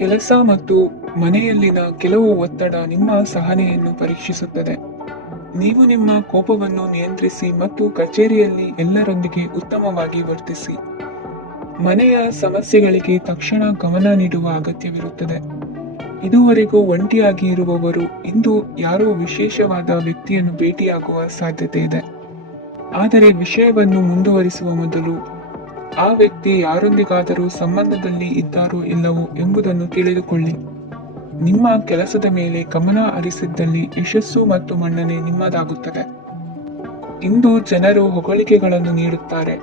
ಕೆಲಸ ಮತ್ತು ಮನೆಯಲ್ಲಿನ ಕೆಲವು ಒತ್ತಡ ನಿಮ್ಮ ಸಹನೆಯನ್ನು ಪರೀಕ್ಷಿಸುತ್ತದೆ. ನೀವು ನಿಮ್ಮ ಕೋಪವನ್ನು ನಿಯಂತ್ರಿಸಿ ಮತ್ತು ಕಚೇರಿಯಲ್ಲಿ ಎಲ್ಲರೊಂದಿಗೆ ಉತ್ತಮವಾಗಿ ವರ್ತಿಸಿ. ಮನೆಯ ಸಮಸ್ಯೆಗಳಿಗೆ ತಕ್ಷಣ ಗಮನ ನೀಡುವ ಅಗತ್ಯವಿರುತ್ತದೆ. ಇದುವರೆಗೂ ಒಂಟಿಯಾಗಿ ಇರುವವರು ಇಂದು ಯಾರೋ ವಿಶೇಷವಾದ ವ್ಯಕ್ತಿಯನ್ನು ಭೇಟಿಯಾಗುವ ಸಾಧ್ಯತೆ ಇದೆ. ಆದರೆ ವಿಷಯವನ್ನು ಮುಂದುವರಿಸುವ ಮೊದಲು ಆ ವ್ಯಕ್ತಿ ಯಾರೊಂದಿಗಾದರೂ ಸಂಬಂಧದಲ್ಲಿ ಇದ್ದಾರೋ ಇಲ್ಲವೋ ಎಂಬುದನ್ನು ತಿಳಿದುಕೊಳ್ಳಿ. ನಿಮ್ಮ ಕೆಲಸದ ಮೇಲೆ ಗಮನ ಹರಿಸಿದ್ದಲ್ಲಿ ಯಶಸ್ಸು ಮತ್ತು ಮನ್ನಣೆ ನಿಮ್ಮದಾಗುತ್ತದೆ. ಇಂದು ಜನರು ಹೊಗಳಿಕೆಗಳನ್ನು ನೀಡುತ್ತಾರೆ.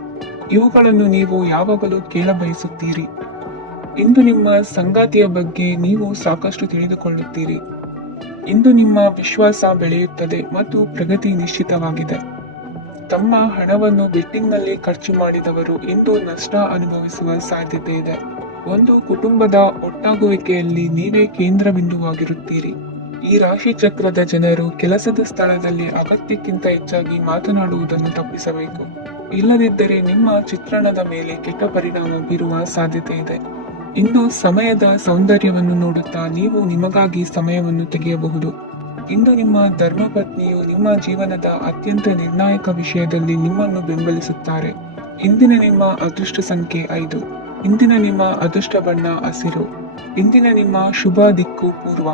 ಇವುಗಳನ್ನು ನೀವು ಯಾವಾಗಲೂ ಕೇಳಬಯಸುತ್ತೀರಿ. ಇಂದು ನಿಮ್ಮ ಸಂಗಾತಿಯ ಬಗ್ಗೆ ನೀವು ಸಾಕಷ್ಟು ತಿಳಿದುಕೊಳ್ಳುತ್ತೀರಿ. ಇಂದು ನಿಮ್ಮ ವಿಶ್ವಾಸ ಬೆಳೆಯುತ್ತದೆ ಮತ್ತು ಪ್ರಗತಿ ನಿಶ್ಚಿತವಾಗಿದೆ. ತಮ್ಮ ಹಣವನ್ನು ಬೆಟ್ಟಿಂಗ್ನಲ್ಲಿ ಖರ್ಚು ಮಾಡಿದವರು ಇಂದು ನಷ್ಟ ಅನುಭವಿಸುವ ಸಾಧ್ಯತೆ ಇದೆ. ಒಂದು ಕುಟುಂಬದ ಒಟ್ಟಾಗುವಿಕೆಯಲ್ಲಿ ನೀವೇ ಕೇಂದ್ರ ಬಿಂದುವಾಗಿರುತ್ತೀರಿ. ಈ ರಾಶಿ ಚಕ್ರದ ಜನರು ಕೆಲಸದ ಸ್ಥಳದಲ್ಲಿ ಅಗತ್ಯಕ್ಕಿಂತ ಹೆಚ್ಚಾಗಿ ಮಾತನಾಡುವುದನ್ನು ತಪ್ಪಿಸಬೇಕು. ಇಲ್ಲದಿದ್ದರೆ ನಿಮ್ಮ ಚಿತ್ರಣದ ಮೇಲೆ ಕೆಟ್ಟ ಪರಿಣಾಮ ಬೀರುವ ಸಾಧ್ಯತೆ ಇದೆ. ಇಂದು ಸಮಯದ ಸೌಂದರ್ಯವನ್ನು ನೋಡುತ್ತಾ ನೀವು ನಿಮಗಾಗಿ ಸಮಯವನ್ನು ತೆಗೆಯಬಹುದು. ಇಂದು ನಿಮ್ಮ ಧರ್ಮಪತ್ನಿಯು ನಿಮ್ಮ ಜೀವನದ ಅತ್ಯಂತ ನಿರ್ಣಾಯಕ ವಿಷಯದಲ್ಲಿ ನಿಮ್ಮನ್ನು ಬೆಂಬಲಿಸುತ್ತಾರೆ. ಇಂದಿನ ನಿಮ್ಮ ಅದೃಷ್ಟ ಸಂಖ್ಯೆ 5. ಇಂದಿನ ನಿಮ್ಮ ಅದೃಷ್ಟ ಬಣ್ಣ ಹಸಿರು. ಇಂದಿನ ನಿಮ್ಮ ಶುಭ ದಿಕ್ಕು ಪೂರ್ವ.